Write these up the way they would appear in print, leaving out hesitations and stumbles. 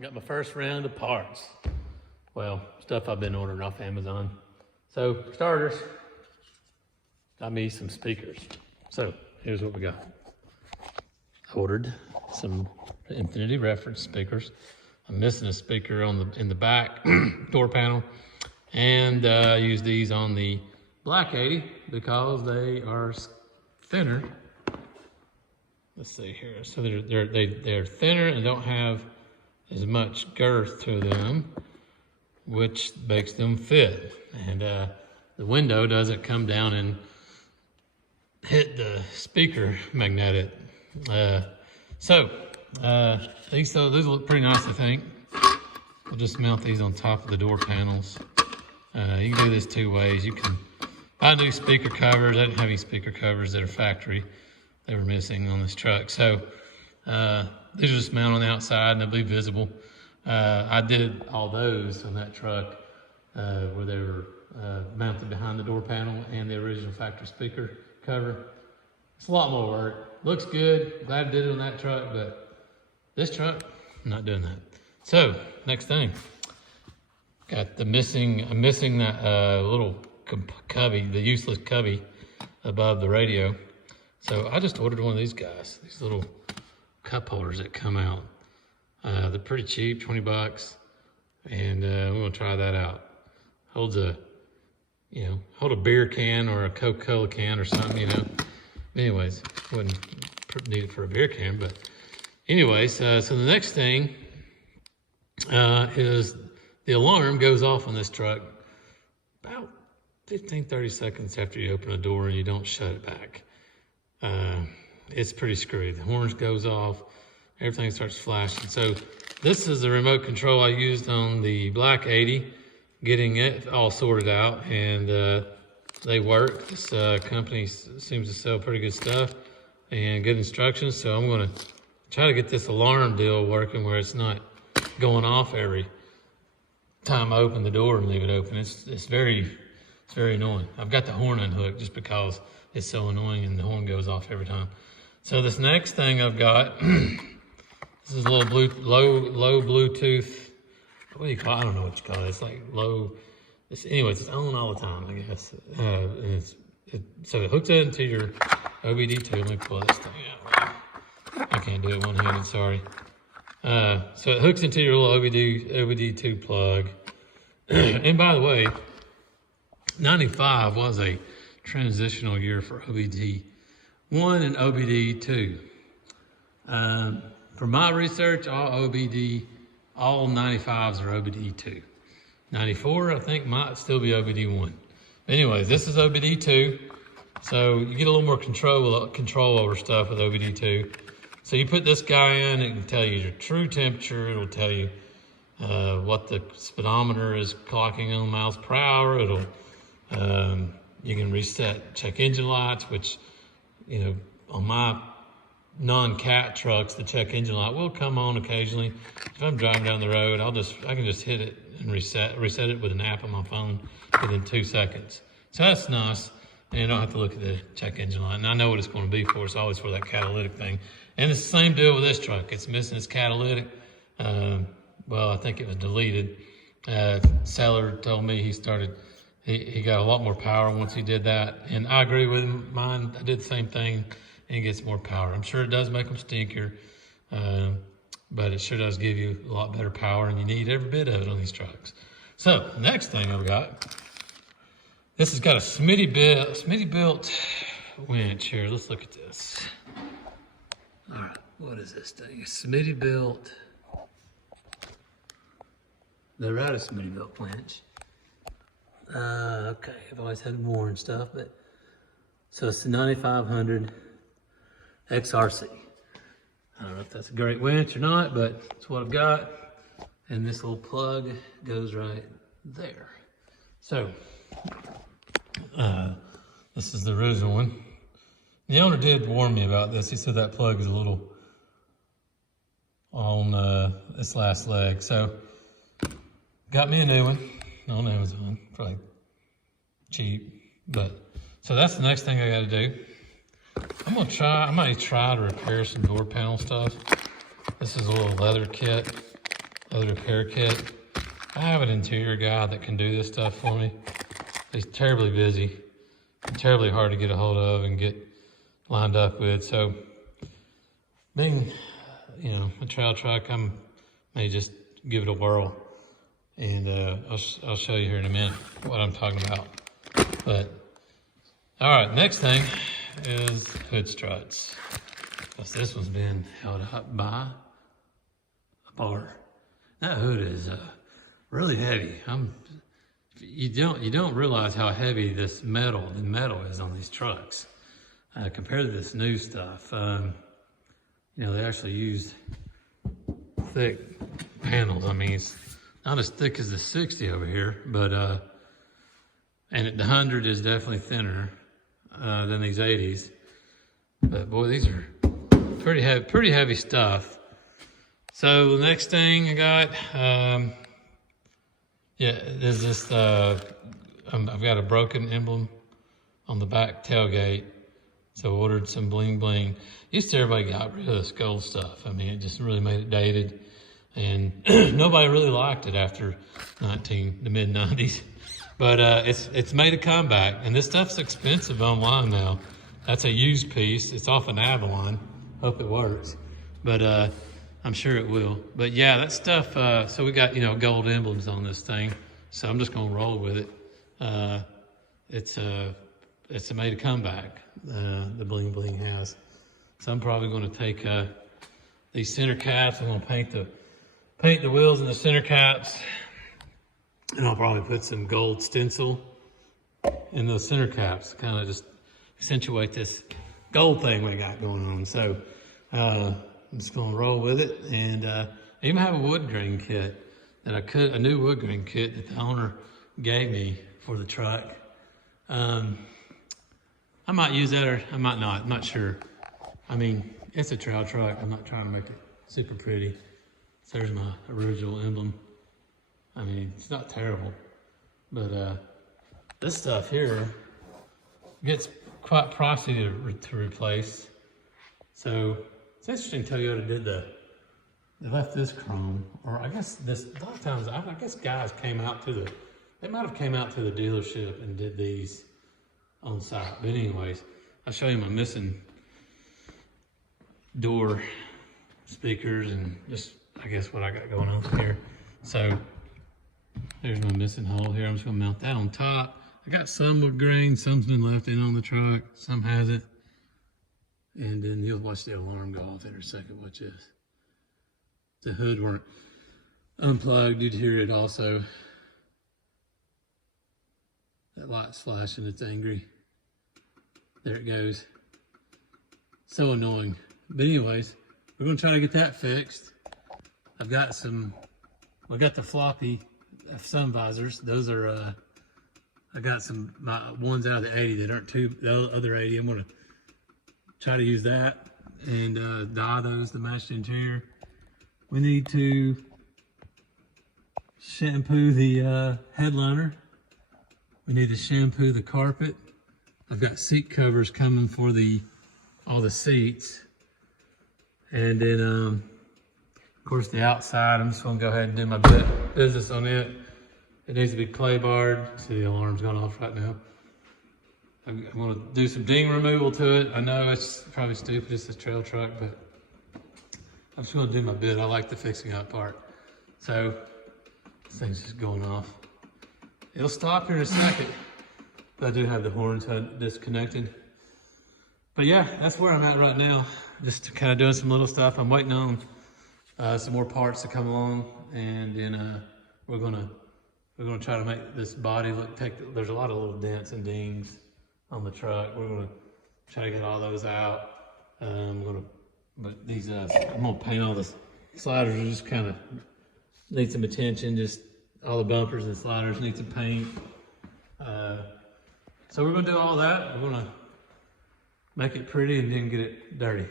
Got my first round of parts. Well, stuff I've been ordering off Amazon. So, starters, got me some speakers. So, here's what we got. I ordered some Infinity reference speakers. I'm missing a speaker in the back door panel. And I use these on the Black 80 because they are thinner. Let's see here. So they're thinner and don't have as much girth to them, which makes them fit. And the window doesn't come down and hit the speaker magnetic. These look pretty nice, I think. We'll just mount these on top of the door panels. You can do this two ways. You can buy new speaker covers. I didn't have any speaker covers that are factory. They were missing on this truck. So these are just mounted on the outside and they'll be visible. I did all those on that truck where they were mounted behind the door panel and the original factory speaker cover. It's a lot more work. Looks good. Glad I did it on that truck, but this truck, I'm not doing that. So next thing, got I'm missing that little cubby, the useless cubby above the radio. So I just ordered one of these guys, these little cup holders that come out. They're pretty cheap, 20 bucks. And we're gonna try that out. Hold a beer can or a Coca-Cola can or something, Anyways, wouldn't need it for a beer can, but anyways, so the next thing is the alarm goes off on this truck about 15-30 seconds after you open a door and you don't shut it back. It's pretty screwed. The horn goes off, everything starts flashing. So this is the remote control I used on the Black 80, getting it all sorted out, and they work. This company seems to sell pretty good stuff and good instructions. So I'm gonna try to get this alarm deal working where it's not going off every time I open the door and leave it open. It's very annoying. I've got the horn unhooked just because it's so annoying and the horn goes off every time. So this next thing I've got, this is a little low Bluetooth. What do you call it? I don't know what you call it. It's like low. Anyways, it's on all the time, I guess. So it hooks into your OBD2. Let me pull this thing out. I can't do it one-handed, sorry. So it hooks into your little OBD2 plug. And by the way, 95 was a transitional year for OBD1 and OBD2. From my research, all 95s are OBD2. 94, I think, might still be OBD1. Anyways, this is OBD2. So you get a little more control over stuff with OBD2. So you put this guy in, it can tell you your true temperature. It'll tell you what the speedometer is clocking on miles per hour. You can reset check engine lights, which, on my non-cat trucks, the check engine light will come on occasionally. If I'm driving down the road, I can just hit it and reset it with an app on my phone within 2 seconds. So that's nice. And I don't have to look at the check engine light. And I know what it's going to be for. It's always for that catalytic thing. And it's the same deal with this truck. It's missing its catalytic. Well, I think it was deleted. Seller told me he got a lot more power once he did that. And I agree with him. Mine, I did the same thing and it gets more power. I'm sure it does make them stinker, but it sure does give you a lot better power, and you need every bit of it on these trucks. So the next thing I've got, this has got a Smitty built winch here. Let's look at this. All right, what is this thing? Smitty built. They're out of Smitty built winch. Okay, I've always had more and stuff, but so it's the 9500 XRC. I don't know if that's a great winch or not, but it's what I've got. And this little plug goes right there. So, this is the original one. The owner did warn me about this. He said that plug is a little on this last leg. So, got me a new one on Amazon for like cheap. So that's the next thing I gotta do. I might try to repair some door panel stuff. This is a little leather kit other repair kit. I have an interior guy that can do this stuff for me. He's terribly busy, terribly hard to get a hold of and get lined up with. So being, you know, a trail truck, I may just give it a whirl, and I'll show you here in a minute what I'm talking about. But all right, next thing is hood struts. Because this one's been held up by a bar. That hood is really heavy. You don't realize how heavy the metal is on these trucks compared to this new stuff. You know, they actually use thick panels. I mean, it's not as thick as the 60 over here, but and the 100 is definitely thinner than these 80s. But boy, these are pretty heavy stuff. So the next thing I got, yeah, there's this, I've got a broken emblem on the back tailgate. So I ordered some bling bling. Used to everybody got rid of this gold stuff. I mean, it just really made it dated. And nobody really liked it after the mid 90s. But it's made a comeback, and this stuff's expensive online now. That's a used piece. It's off an Avalon. Hope it works, but I'm sure it will. But yeah, that stuff. So we got, you know, gold emblems on this thing. So I'm just gonna roll with it. It's made a comeback. The bling bling has. So I'm probably gonna take these center caps. I'm gonna paint the wheels and the center caps. And I'll probably put some gold stencil in those center caps, kind of just accentuate this gold thing we got going on. So I'm just gonna roll with it. And I even have a wood grain kit a new wood grain kit that the owner gave me for the truck. I might use that or I might not, I'm not sure. I mean, it's a trail truck. I'm not trying to make it super pretty. So there's my original emblem. I mean, it's not terrible, but this stuff here gets quite pricey to replace. So it's interesting Toyota did they left this chrome, or I guess a lot of times, I guess guys they might have came out to the dealership and did these on site. But anyways, I'll show you my missing door speakers and just, I guess, what I got going on here. So there's my missing hole here. I'm just gonna mount that on top. I got some wood grain, some's been left in on the truck, some hasn't. And then you'll watch the alarm go off in a second, watch this. The hood weren't unplugged, you'd hear it also. That light's flashing, it's angry. There it goes. So annoying. But anyways, we're gonna try to get that fixed. I've got the floppy sun visors. Those are, I got my ones out of the 80 that aren't the other 80. I'm gonna try to use that and dye those to match the interior. We need to shampoo the headliner. We need to shampoo the carpet. I've got seat covers coming for all the seats. And then, of course, the outside, I'm just gonna go ahead and do my business on it. It needs to be clay barred. See, the alarm's going off right now. I'm gonna do some ding removal to it. I know it's probably stupid, it's a trail truck, but I'm just gonna do my bit. I like the fixing up part. So, this thing's just going off. It'll stop here in a second, but I do have the horns disconnected. But yeah, that's where I'm at right now. Just kind of doing some little stuff. I'm waiting on some more parts to come along, and then we're gonna try to make this body there's a lot of little dents and dings on the truck. We're gonna try to get all those out. I'm gonna paint all the sliders. Are just kind of need some attention. Just all the bumpers and sliders need some paint. So we're gonna do all that. We're gonna make it pretty and then get it dirty.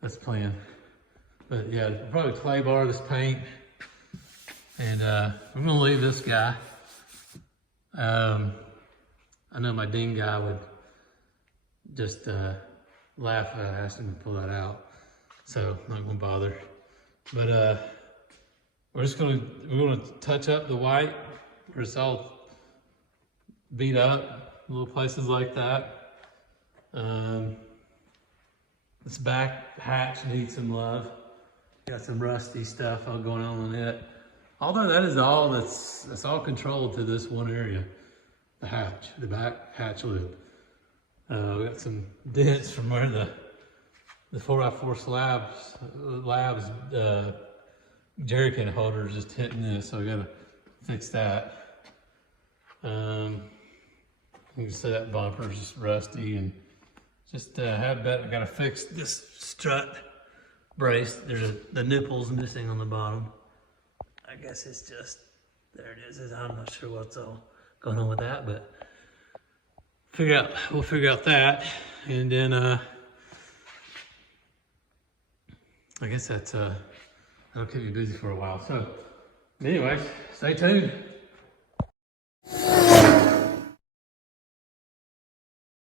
That's the plan. But yeah, probably clay bar this paint. And we're gonna leave this guy. I know my ding guy would just laugh if I asked him to pull that out. So I'm not gonna bother. But we're gonna touch up the white where it's all beat up, little places like that. This back hatch needs some love. Got some rusty stuff all going on it. Although that is all that's all controlled to this one area, the hatch, the back hatch lid. We got some dents from where the 4x4 labs jerry can holder just hitting this, so we gotta fix that. You can see that bumper's just rusty, and just I gotta fix this strut brace. There's the nipple's missing on the bottom. I guess it's just, there it is. I'm not sure what's all going on with that, but we'll figure out that, and then I guess that'll keep you busy for a while. So anyways, stay tuned.